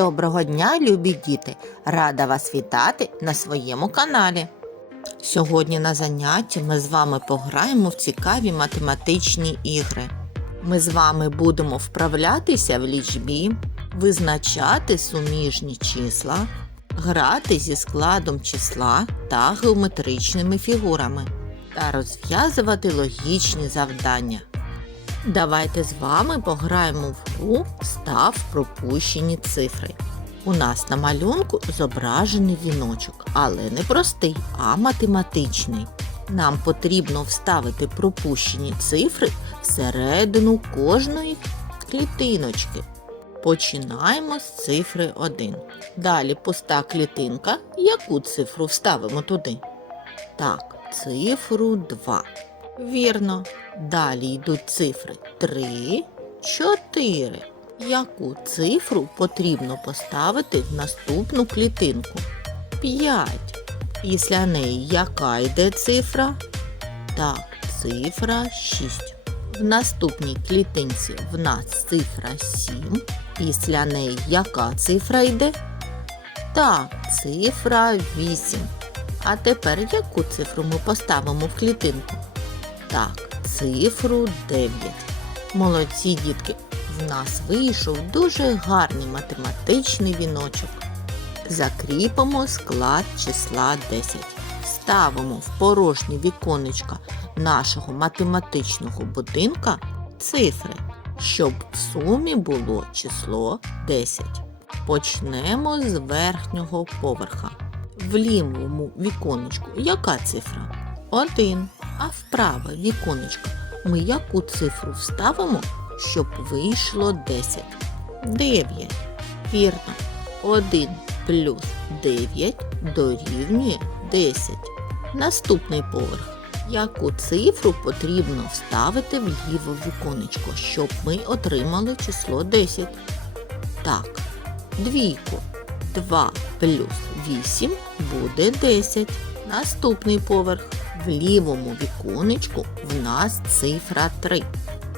Доброго дня, любі діти! Рада вас вітати на своєму каналі. Сьогодні на занятті ми з вами пограємо в цікаві математичні ігри. Ми з вами будемо вправлятися в лічбі, визначати суміжні числа, грати зі складом числа та геометричними фігурами та розв'язувати логічні завдання. Давайте з вами пограємо в гру Став пропущені цифри. У нас на малюнку зображений віночок, але не простий, а математичний. Нам потрібно вставити пропущені цифри всередину кожної клітиночки. Починаємо з цифри 1. Далі пуста клітинка. Яку цифру вставимо туди? Так, цифру 2. Вірно. Далі йдуть цифри 3, 4. Яку цифру потрібно поставити в наступну клітинку? 5. Після неї яка йде цифра? Так, цифра 6. В наступній клітинці в нас цифра 7. Після неї яка цифра йде? Так, цифра 8. А тепер яку цифру ми поставимо в клітинку? Так, цифру 9. Молодці дітки, в нас вийшов дуже гарний математичний віночок. Закріпимо склад числа 10. Ставимо в порожнє віконечко нашого математичного будинка цифри, щоб в сумі було число 10. Почнемо з верхнього поверха. В лівому віконечку яка цифра? 1. А вправе віконечко ми яку цифру вставимо, щоб вийшло 10? 9. Вірно. 1 плюс 9 дорівнює 10. Наступний поверх. Яку цифру потрібно вставити в ліве віконечко, щоб ми отримали число 10? Так, двійку. 2 плюс 8 буде 10. Наступний поверх. В лівому віконечку в нас цифра 3.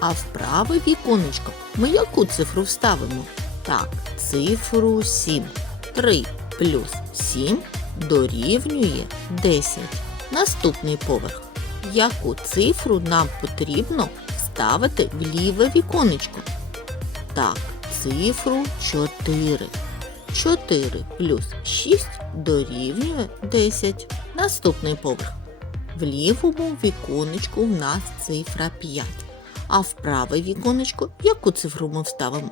А в праве віконечко ми яку цифру вставимо? Так, цифру 7. 3 плюс 7 дорівнює 10. Наступний поверх. Яку цифру нам потрібно вставити в ліве віконечко? Так, цифру 4. 4 плюс 6 дорівнює 10. Наступний поверх. В лівому віконечку в нас цифра 5. А в праве віконечко яку цифру ми вставимо?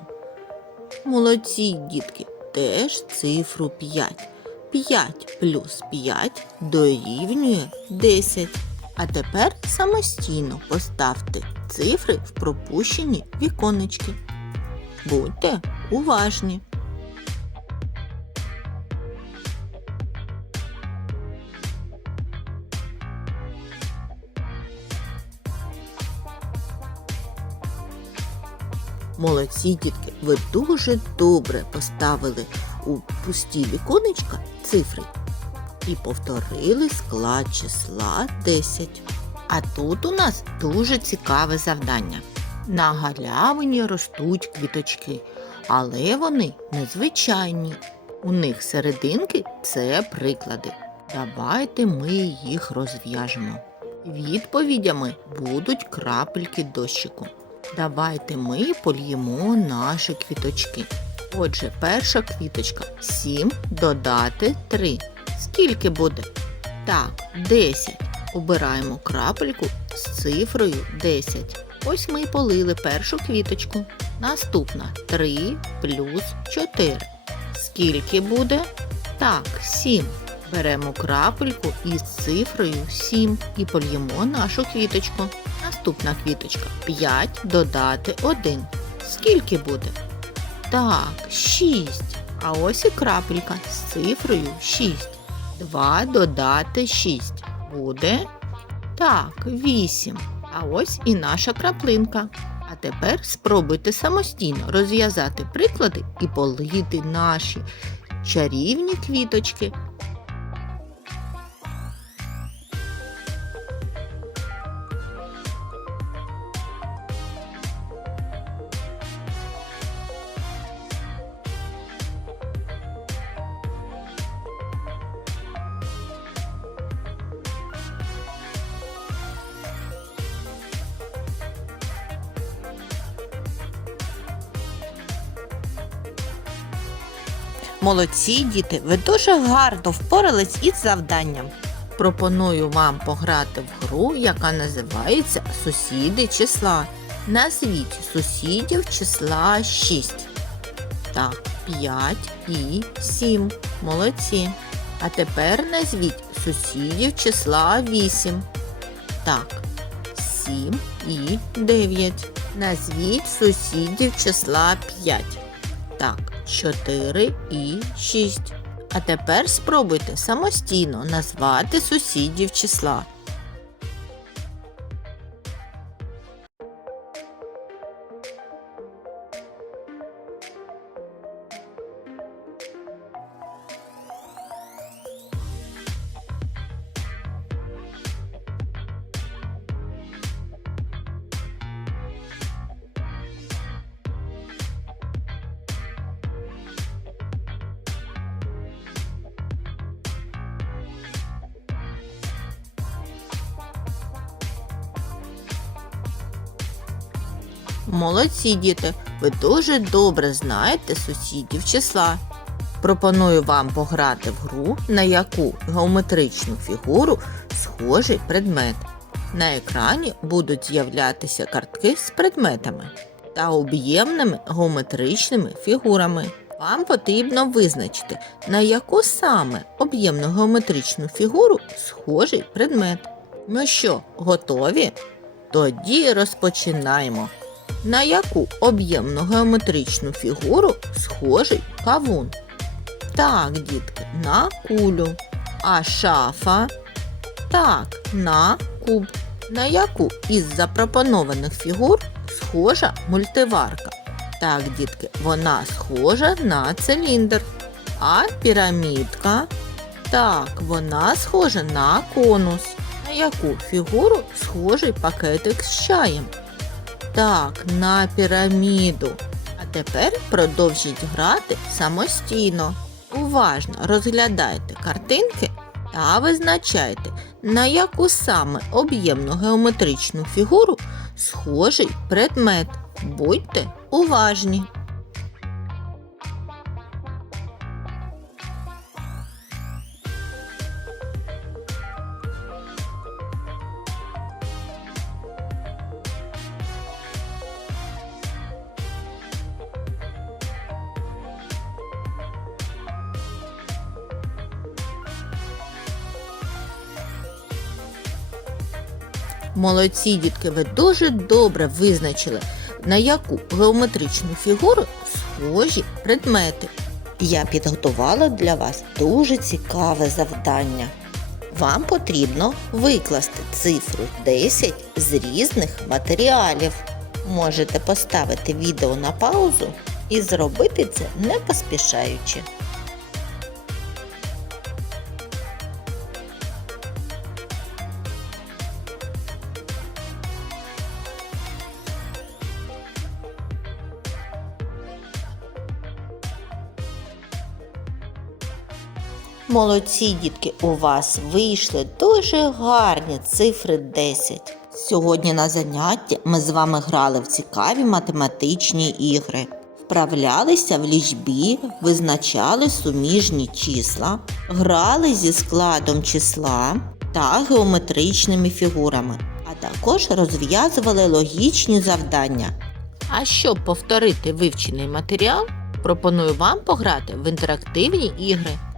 Молодці, дітки, теж цифру 5. 5 плюс 5 дорівнює 10. А тепер самостійно поставте цифри в пропущені віконечки. Будьте уважні! Молодці дітки, ви дуже добре поставили у пусті віконечка цифри і повторили склад числа 10. А тут у нас дуже цікаве завдання. На галявині ростуть квіточки, але вони незвичайні. У них серединки це приклади. Давайте ми їх розв'яжемо. Відповідями будуть крапельки дощику. Давайте ми польємо наші квіточки. Отже, перша квіточка 7 додати 3. Скільки буде? Так, 10. Обираємо крапельку з цифрою 10. Ось ми й полили першу квіточку. Наступна 3 плюс 4. Скільки буде? Так, 7. Беремо крапельку із цифрою 7 і польємо нашу квіточку. Наступна квіточка 5 додати 1. Скільки буде? Так, 6. А ось і крапелька з цифрою 6. 2 додати 6. Буде? Так, 8. А ось і наша краплинка. А тепер спробуйте самостійно розв'язати приклади і полити наші чарівні квіточки Молодці, діти, ви дуже гарно впорались із завданням. Пропоную вам пограти в гру, яка називається Сусіди числа. Назвіть сусідів числа 6. Так, 5 і 7. Молодці. А тепер назвіть сусідів числа 8. Так, 7 і 9. Назвіть сусідів числа 5. Так, 4 і 6. А тепер спробуйте самостійно назвати сусідів числа. Молодці, діти, ви дуже добре знаєте сусідів числа. Пропоную вам пограти в гру, на яку геометричну фігуру схожий предмет. На екрані будуть з'являтися картки з предметами та об'ємними геометричними фігурами. Вам потрібно визначити, на яку саме об'ємну геометричну фігуру схожий предмет. Ну що, готові? Тоді розпочинаємо. На яку об'ємну геометричну фігуру схожий кавун? Так, дітки, на кулю. А шафа? Так, на куб. На яку із запропонованих фігур схожа мультиварка? Так, дітки, вона схожа на циліндр. А пірамідка? Так, вона схожа на конус. На яку фігуру схожий пакетик з чаєм? Так, на піраміду. А тепер продовжіть грати самостійно. Уважно розглядайте картинки та визначайте, на яку саме об'ємну геометричну фігуру схожий предмет. Будьте уважні. Молодці, дітки, ви дуже добре визначили, на яку геометричну фігуру схожі предмети. Я підготувала для вас дуже цікаве завдання. Вам потрібно викласти цифру 10 з різних матеріалів. Можете поставити відео на паузу і зробити це не поспішаючи. Молодці, дітки, у вас вийшли дуже гарні цифри 10. Сьогодні на занятті ми з вами грали в цікаві математичні ігри. Вправлялися в лічбі, визначали суміжні числа, грали зі складом числа та геометричними фігурами, а також розв'язували логічні завдання. А щоб повторити вивчений матеріал, пропоную вам пограти в інтерактивні ігри.